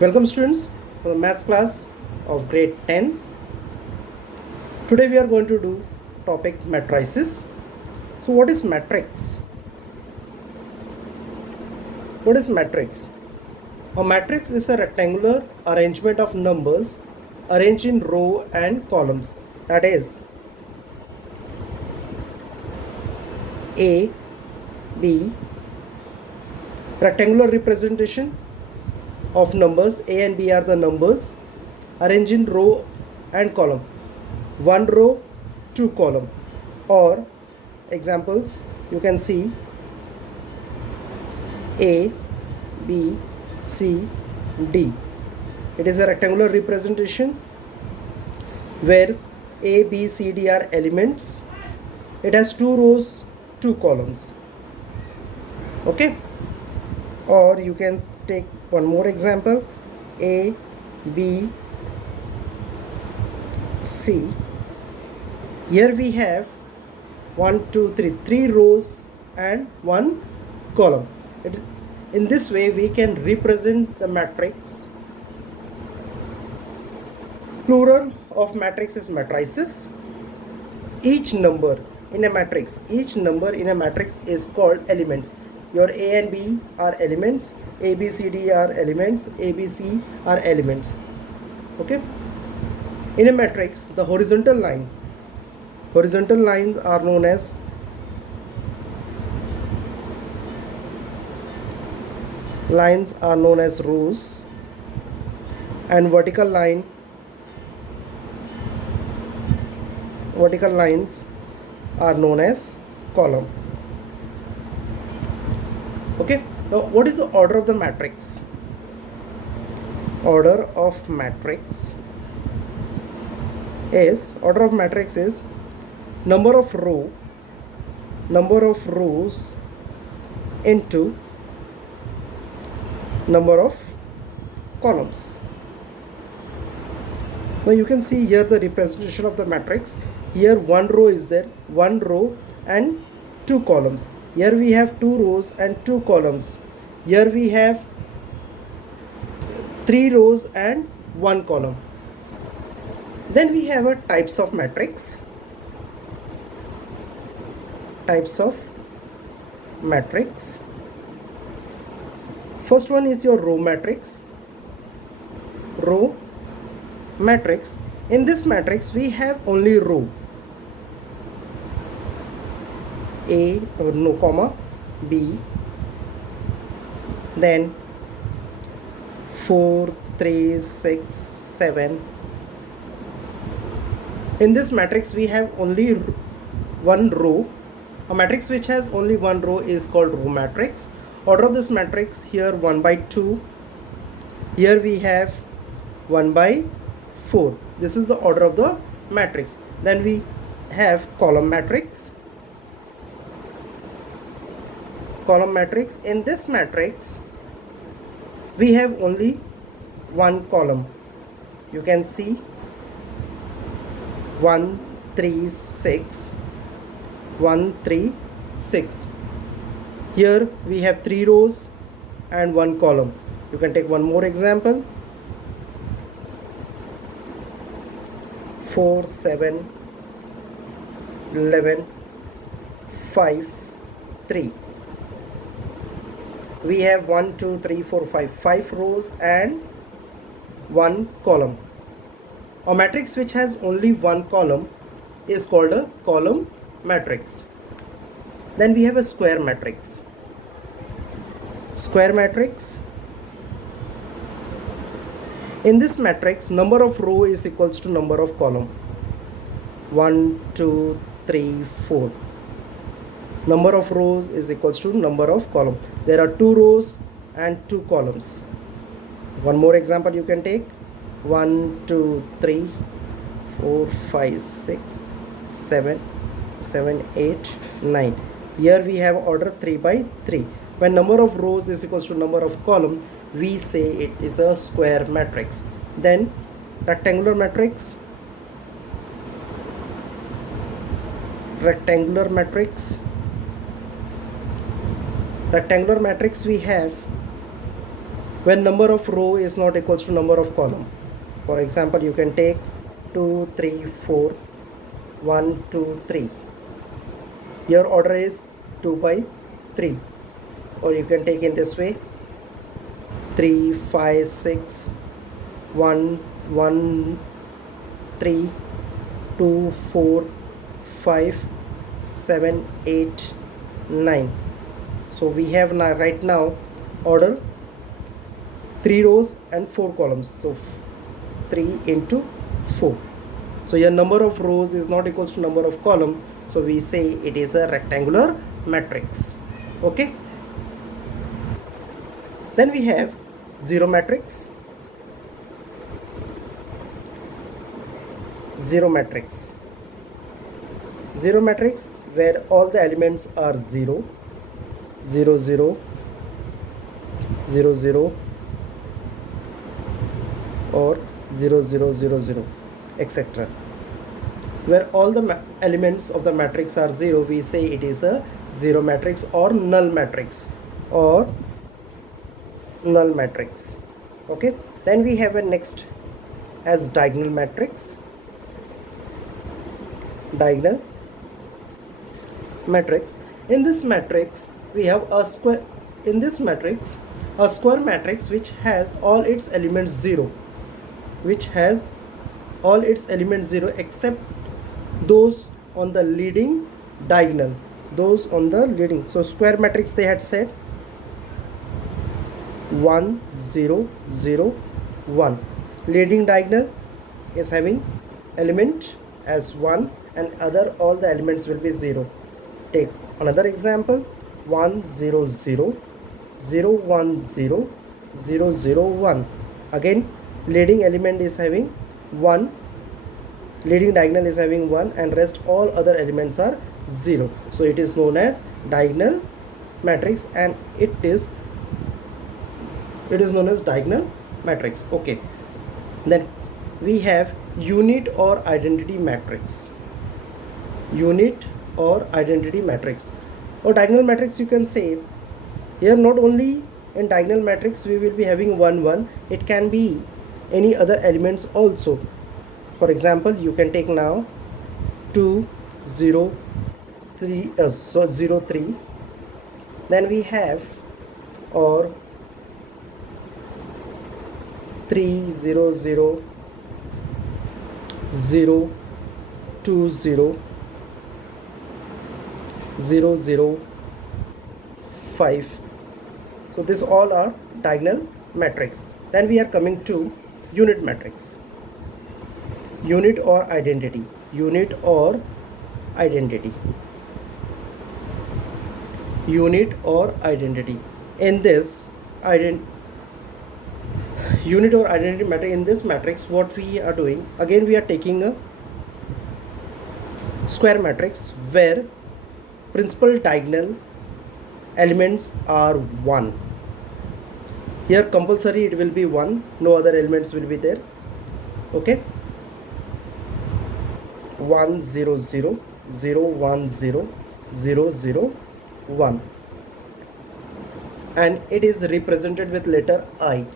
Welcome students for the maths class of grade 10. Today we are going to do topic matrices. So what is matrix? What is matrix? A matrix is a rectangular arrangement of numbers arranged in row and columns. That is A, B, rectangular representation of numbers. A and B are the numbers arranged in row and column. One row, two column. Or examples you can see A, B, C, D. It is a rectangular representation where A, B, C, D are elements. It has two rows, two columns. Okay. Or you can take one more example, A, B, C. Here we have 3 rows and one column. In this way we can represent the matrix. Plural of matrix is matrices. Each number in a matrix is called elements. Your A and B are elements, A, B, C, D are elements, A, B, C are elements. Okay. In a matrix, the horizontal lines are known as rows, and vertical lines are known as column. Okay. Now what is the order of the matrix? Order of matrix is number of rows into number of columns. Now you can see here the representation of the matrix. Here one row is there, one row and two columns. Here we have two rows and two columns. Here we have three rows and one column. Then we have a types of matrix. First one is your row matrix. In this matrix we have only row A, B, then 4, 3, 6, 7. In this matrix we have only one row. A matrix which has only one row is called row matrix. Order of this matrix, here 1 by 2. Here we have 1 by 4. This is the order of the matrix. Then we have column matrix. In this matrix we have only one column. You can see 1, 3, 6, 1, 3, 6. Here we have three rows and one column. You can take one more example, 4, 7, 11, 5, 3. We have 1, 2, 3, 4, 5 rows and one column. A matrix which has only one column is called a column matrix. Then we have a square matrix. In this matrix, number of row is equals to number of column. 1, 2, 3, 4. Number of rows is equals to number of column. There are two rows and two columns. One more example you can take, 1, 2, 3, 4, 5, 6, 7, 8, 9. Here we have order 3 by 3. When number of rows is equals to number of column, we say it is a square matrix. Then rectangular matrix. Rectangular matrix we have when number of row is not equals to number of column. For example, you can take 2 3 4 1 2 3. Your order is 2 by 3, or you can take in this way 3 5 6 1 1 3 2 4 5 7 8 9. So we have now right now order 3 rows and 4 columns, so 3 into 4. So your number of rows is not equals to number of column, so we say it is a rectangular matrix. Okay, then we have zero matrix. Zero matrix where all the elements are 0 0 0 0 0 or 0 0 0 0, etc. Where all the elements of the matrix are 0, we say it is a zero matrix or null matrix, okay. Then we have a next as diagonal matrix. In this matrix we have a square. In this matrix, a square matrix which has all its elements 0, except those on the leading diagonal. So square matrix, they had said 1 0 0 1. Leading diagonal is having element as 1 and all the elements will be 0. Take another example, 1 0 0 0 1 0 0 0 1. Again, leading element is having 1, leading diagonal is having 1, and rest all other elements are 0. So it is known as diagonal matrix, and it is known as diagonal matrix. Okay, then we have unit or identity matrix. Or diagonal matrix, you can say here not only in diagonal matrix we will be having 1 1, it can be any other elements also. For example, you can take now 2 0 3 0 3. Then we have or 3 0 0 0 2 0 0 0 5. So this all are diagonal matrix. Then we are coming to unit matrix. Unit or identity. Unit or identity. In this unit or identity matrix, in this matrix, what we are doing, again we are taking a square matrix where principal diagonal elements are 1. Here compulsory it will be 1, no other elements will be there. Okay, 1 0 0 0 1 0 0 0 1, and it is represented with letter I.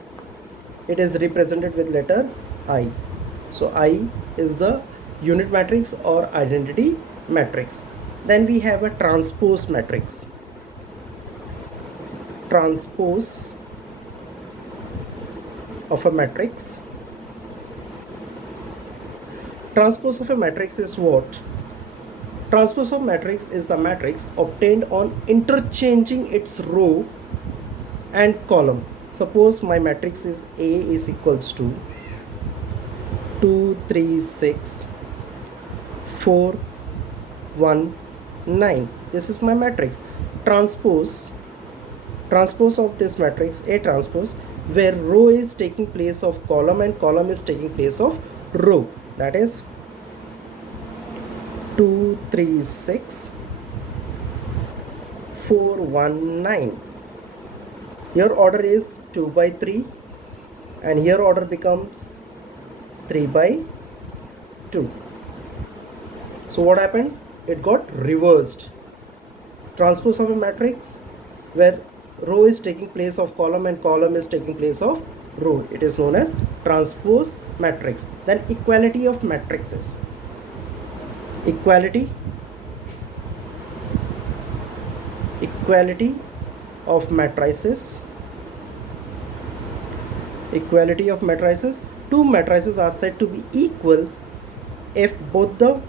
So I is the unit matrix or identity matrix. Then we have a transpose matrix. Transpose of a matrix. Transpose of a matrix is what? Transpose of matrix is the matrix obtained on interchanging its row and column. Suppose my matrix is A is equals to 2 3 6 4 1 9. This is my matrix. Transpose of this matrix, A transpose, where row is taking place of column and column is taking place of row. That is 2 3 6 4 1 9. Your order is 2 by 3 and here order becomes 3 by 2. So what happens? It got reversed. Transpose of a matrix where row is taking place of column and column is taking place of row. It is known as transpose matrix. Then equality of matrices. Equality of matrices. Equality of matrices. Two matrices are said to be equal if both the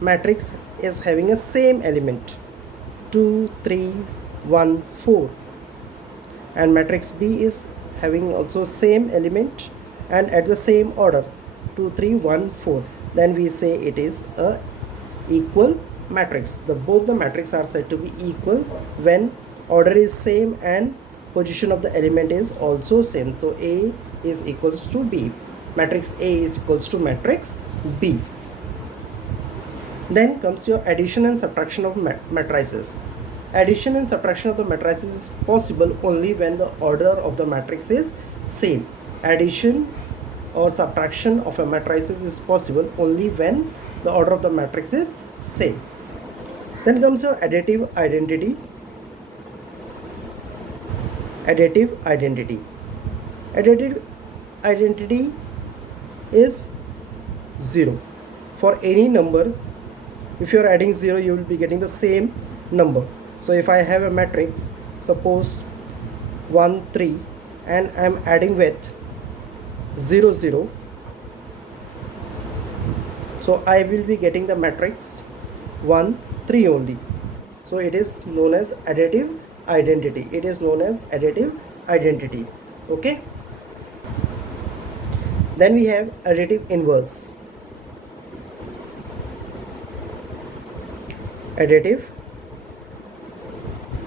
matrix is having a same element 2 3 1 4 and matrix B is having also same element and at the same order 2 3 1 4, then we say it is a equal matrix. Both the matrix are said to be equal when order is same and position of the element is also same. So A is equals to B, matrix A is equals to matrix B. Then comes your addition and subtraction of matrices. Addition and subtraction of the matrices is possible only when the order of the matrix is same. Addition or subtraction of a matrices is possible only when the order of the matrix is same. Then comes your additive identity. Additive identity. Additive identity is 0. For any number, if you are adding 0, you will be getting the same number. So if I have a matrix, suppose 1 3, and I am adding with 0 0, so I will be getting the matrix 1 3 only. So it is known as additive identity. It is known as additive identity. Okay. Then we have additive inverse. Additive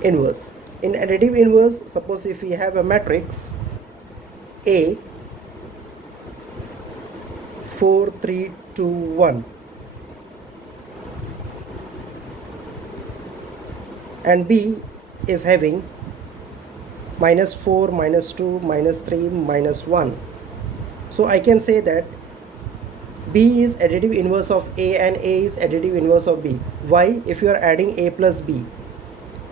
inverse. In additive inverse, suppose if we have a matrix A 4 3 2 1 and B is having -4 -2 -3 -1, so I can say that B is additive inverse of A and A is additive inverse of B. Why? If you are adding A plus B,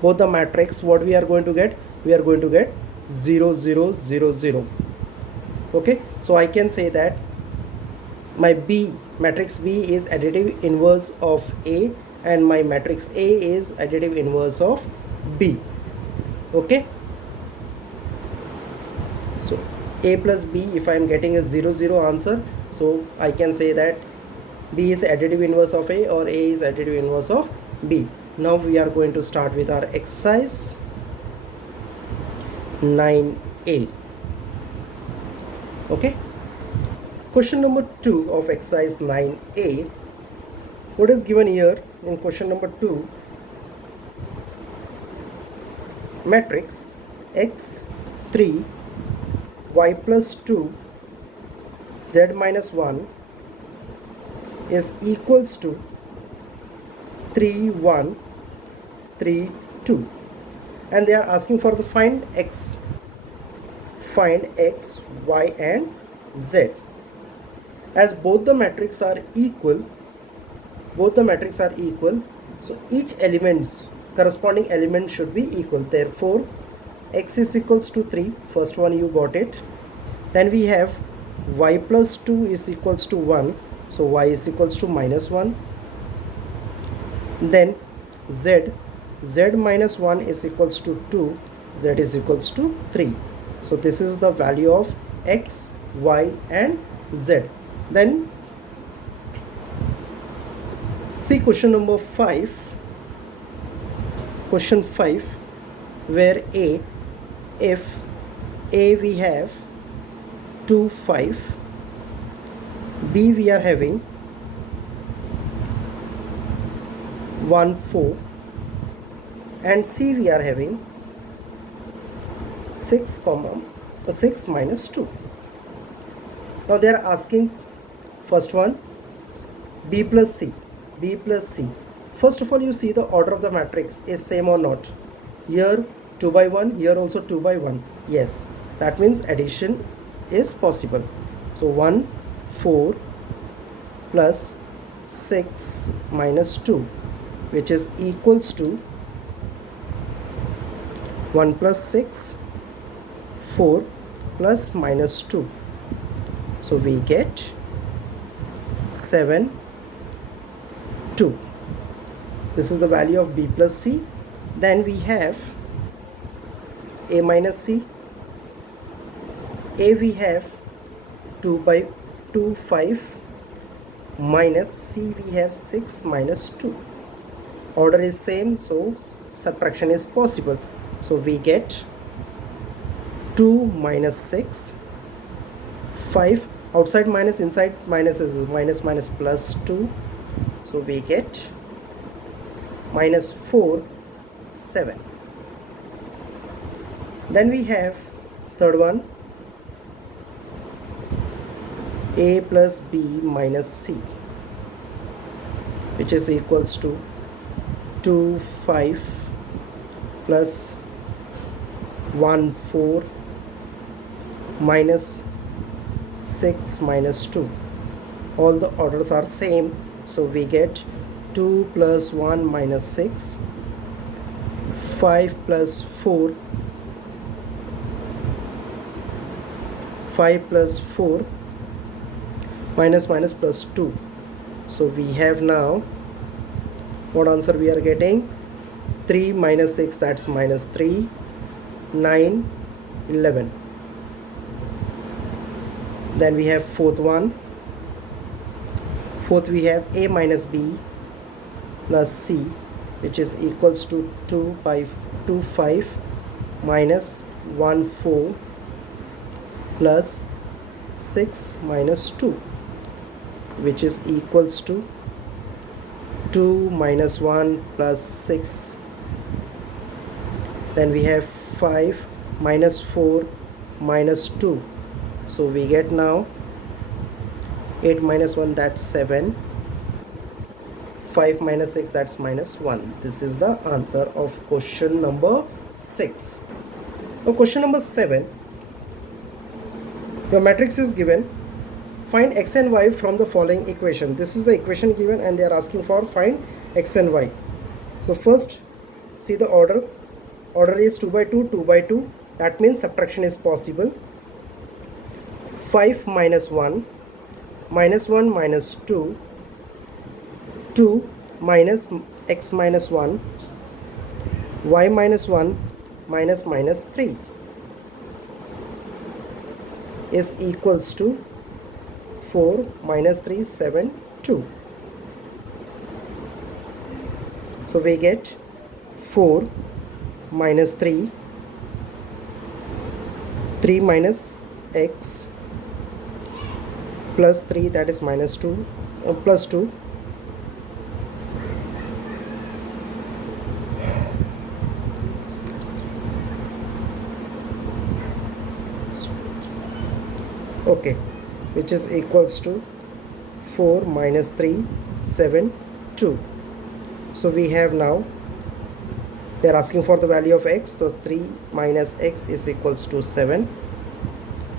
both the matrix, what we are going to get? We are going to get 0 0 0 0. Okay, so I can say that my B, matrix B is additive inverse of A and my matrix A is additive inverse of B. Okay, so A plus B, if I am getting a 0 0 answer, so I can say that B is additive inverse of A or A is additive inverse of B. Now we are going to start with our exercise 9A. Okay, question number 2 of exercise 9A. What is given here in question number 2? Matrix x3 y plus 2 z minus 1 is equals to 3 1 3 2, and they are asking for the find x, y and z. As both the matrices are equal, so each elements, corresponding element should be equal. Therefore x is equals to 3, first one you got it. Then we have y plus 2 is equals to 1, so y is equals to -1. Then z minus 1 is equals to 2, z is equals to 3. So this is the value of x, y and z. Then see question number 5. Question 5, where A, if A we have 2 5, B we are having 1 4, and C we are having 6 minus 2. Now they are asking first one B plus C. First of all, you see the order of the matrix is same or not. Here 2 by 1, here also 2 by 1. Yes, that means addition is possible. So 1 4 plus 6 minus 2, which is equals to 1 plus 6, 4 plus minus 2. So we get 7, 2. This is the value of b plus c. Then we have a minus c. A we have 2 by 2, 5, minus c we have 6 minus 2. Order is same, so subtraction is possible. So we get 2 minus 6, 5, outside minus, inside minus is minus minus plus 2. So we get minus 4, 7. Then we have third one, a plus b minus c, which is equals to 2, 5 plus 1, 4 minus 6 minus 2. All the orders are same, so we get 2 plus 1 minus 6, 5 plus 4, 5 plus 4, minus minus plus 2. So we have now, what answer we are getting? 3 minus 6, that's minus 3, 9, 11. Then we have fourth one. Fourth we have a minus b plus c, which is equals to 2 by 2, 5 minus 1, 4 plus 6 minus 2, which is equals to 2 minus 1 plus 6. Then we have 5 minus 4 minus 2. So we get now 8 minus 1, that's 7. 5 minus 6, that's minus 1. This is the answer of question number 6. Now question number 7. Your matrix is given. Find x and y from the following equation. This is the equation given and they are asking for find x and y. So first see the order. Order is 2 by 2, 2 by 2. That means subtraction is possible. 5 minus 1, minus 1 minus 2, 2 minus x minus 1, y minus 1 minus minus 3 is equals to 4 minus 3, 7, 2. So we get 4 minus 3, 3 minus x plus 3, that is minus 2, plus 2. Okay, which is equals to 4 minus 3, 7, 2. So we have now, they are asking for the value of x, so 3 minus x is equals to 7,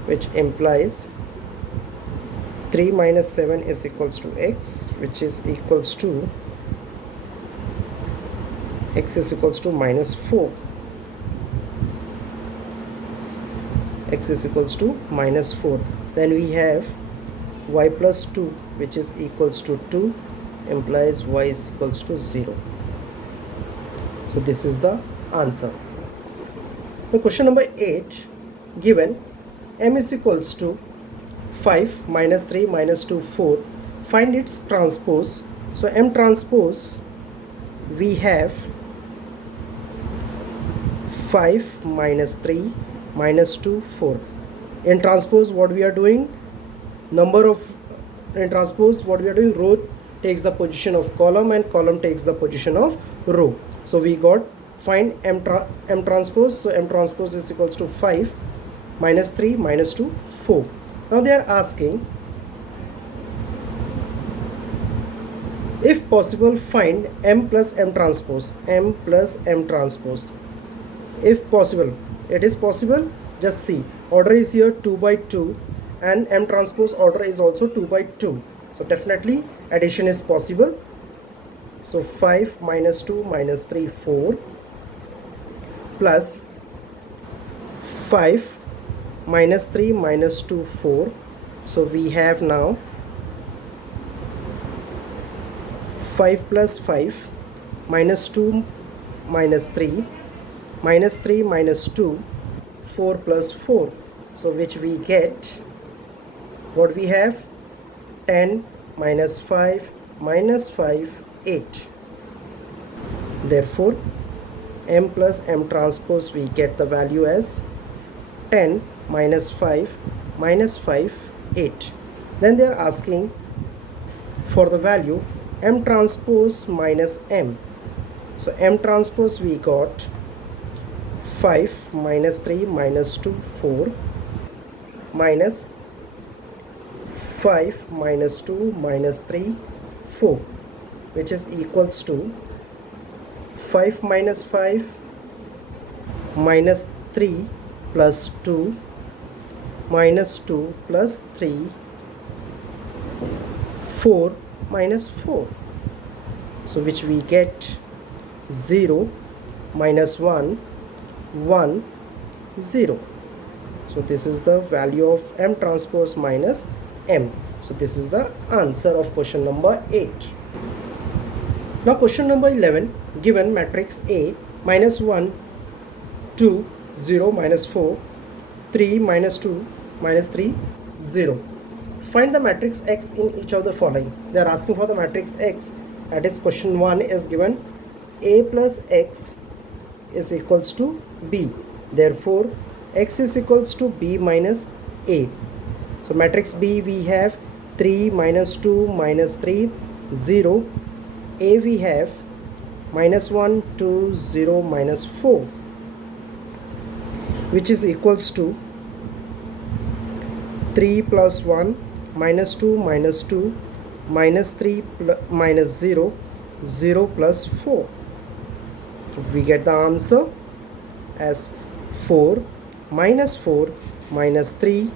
which implies 3 minus 7 is equals to x, which is equals to x is equals to minus 4. X is equals to minus 4. Then we have y plus 2, which is equals to 2, implies y is equals to 0. So this is the answer. Now question number 8, given m is equals to 5 minus 3 minus 2, 4. Find its transpose. So m transpose, we have 5 minus 3 minus 2, 4. In transpose, what we are doing, in transpose, what we are doing, row takes the position of column and column takes the position of row. So we got find m transpose. So m transpose is equals to 5 minus 3 minus 2, 4. Now they are asking, if possible, find m plus m transpose. M plus m transpose. If possible, it is possible. Just see, order is here 2 by 2 and m transpose order is also 2 by 2. So definitely addition is possible. So 5 minus 2 minus 3, 4 plus 5 minus 3 minus 2 4. So we have now 5 plus 5 minus 2 minus 3 minus 3 minus 2 4 plus 4. So which we get, what we have, 10 minus 5 minus 5 8. Therefore m plus m transpose, we get the value as 10 minus 5 minus 5 8. Then they are asking for the value m transpose minus m. So m transpose we got 5 minus 3 minus 2 4 minus 5 minus 2 minus 3 4, which is equals to 5 minus 5 minus 3 plus 2 minus 2 plus 3 4 minus 4. So which we get 0 minus 1 1 0. So this is the value of m transpose minus m. So this is the answer of question number 8. Now question number 11, given matrix A minus 1 2 0 minus 4 3 minus 2 minus 3 0. Find the matrix X in each of the following. They are asking for the matrix X. That is, question 1 is given A plus X is equals to B. Therefore X is equals to B minus A. So matrix B we have 3 minus 2 minus 3 0. A we have minus 1 2 0 minus 4, which is equals to 3 plus 1 minus 2 minus 2 minus 3 minus 0 0 plus 4. So we get the answer as 4 minus 4 minus 3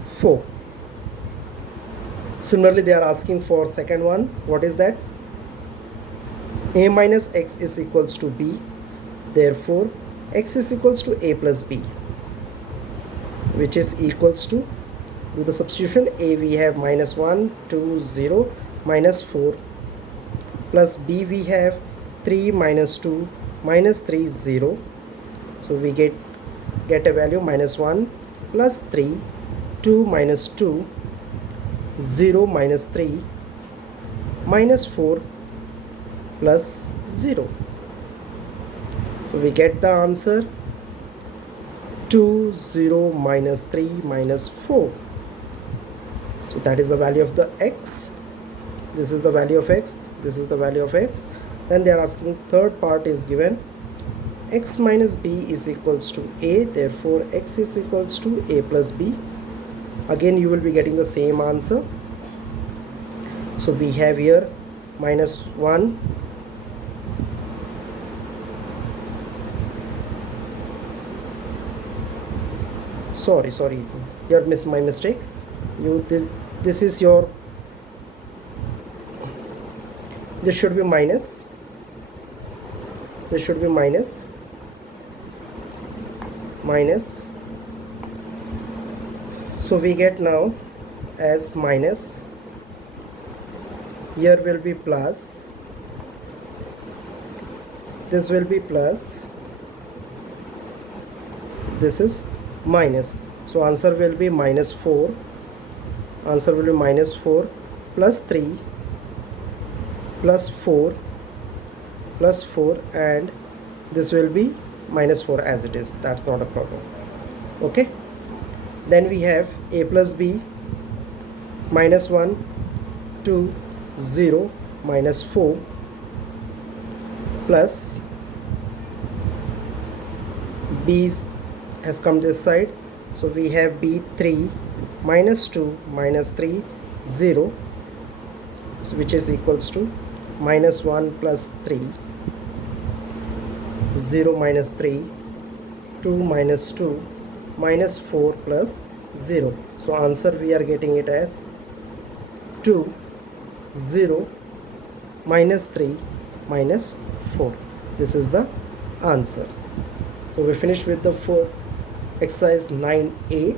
4. Similarly, they are asking for second one. What is that? A minus X is equals to B. Therefore X is equals to A plus B, which is equals to, do the substitution, A we have minus 1 2 0 minus 4 plus B we have 3 minus 2 minus 3 0. So we get a value minus 1 plus 3 2 minus 2 0 minus 3 minus 4 plus 0. So we get the answer 2 0 minus 3 minus 4. So that is the value of the X. This is the value of X. This is the value of X. Then they are asking, third part is given X minus B is equals to A. Therefore X is equals to A plus B. Again you will be getting the same answer. So we have here minus 1 sorry here my mistake. This is your, this should be minus, this should be minus. So we get now as minus, here will be plus, this will be plus, this is minus. So answer will be minus 4. Answer will be minus 4 plus 3 plus 4 plus 4, and this will be minus 4 as it is. That's not a problem. Okay. Then we have A plus B minus 1 2 0 minus 4 plus B has come this side. So we have B 3 minus 2 minus 3 0, so which is equals to minus 1 plus 3 0 minus 3 2 minus 2 minus 4 plus 0. So answer we are getting it as 2 0 minus 3 minus 4. This is the answer. So we finished with the Exercise 9A.